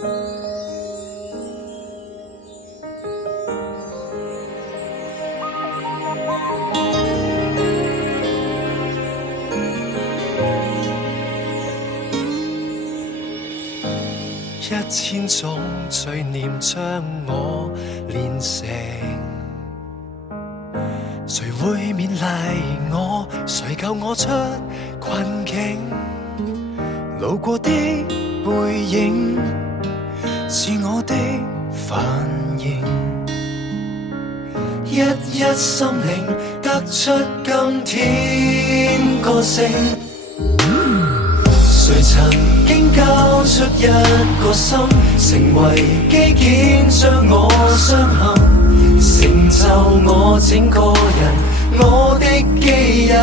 1000種罪念將我煉成，誰會勉勵我？誰救我出困境？路過的背影是我的反應，一一心領得出今天個性。誰曾經交出一個心，成為機件將我傷陷，成就我整個人，我的基因。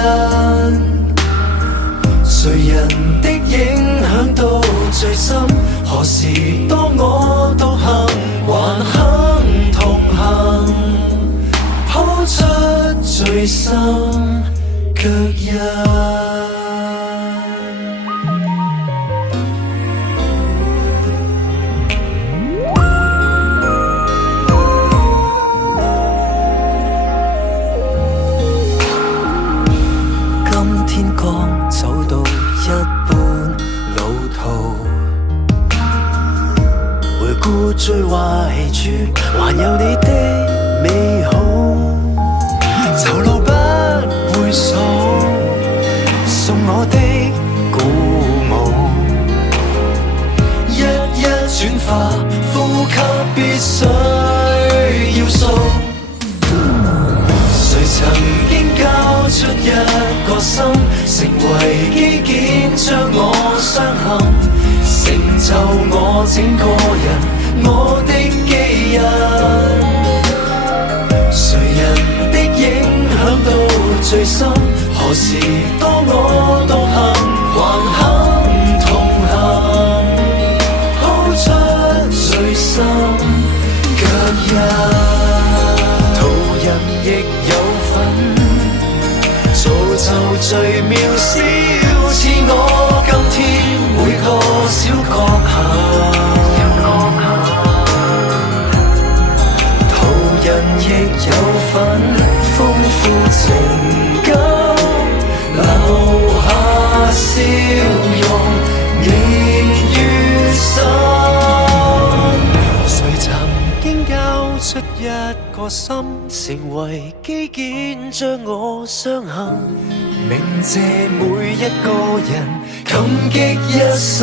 誰人的影響到最深？何時當我獨行，還肯同行，鋪出最深腳印。最壞處還有你的美好，酬勞不會數，送我的鼓舞，一一轉化，呼吸必須要數。誰曾經交出一個心，成為機件將我傷陷，成就我整個人，我的基因。誰人的影響到最深？何時當我獨行，還肯同行，鋪出最深腳印。途人亦有份，造就最渺小，似我今天每個小確幸。人亦有份，豐富情感，留下笑容，凝於心。誰曾經交出一個心，成為機件將我傷陷，銘謝每一個人，感激一生。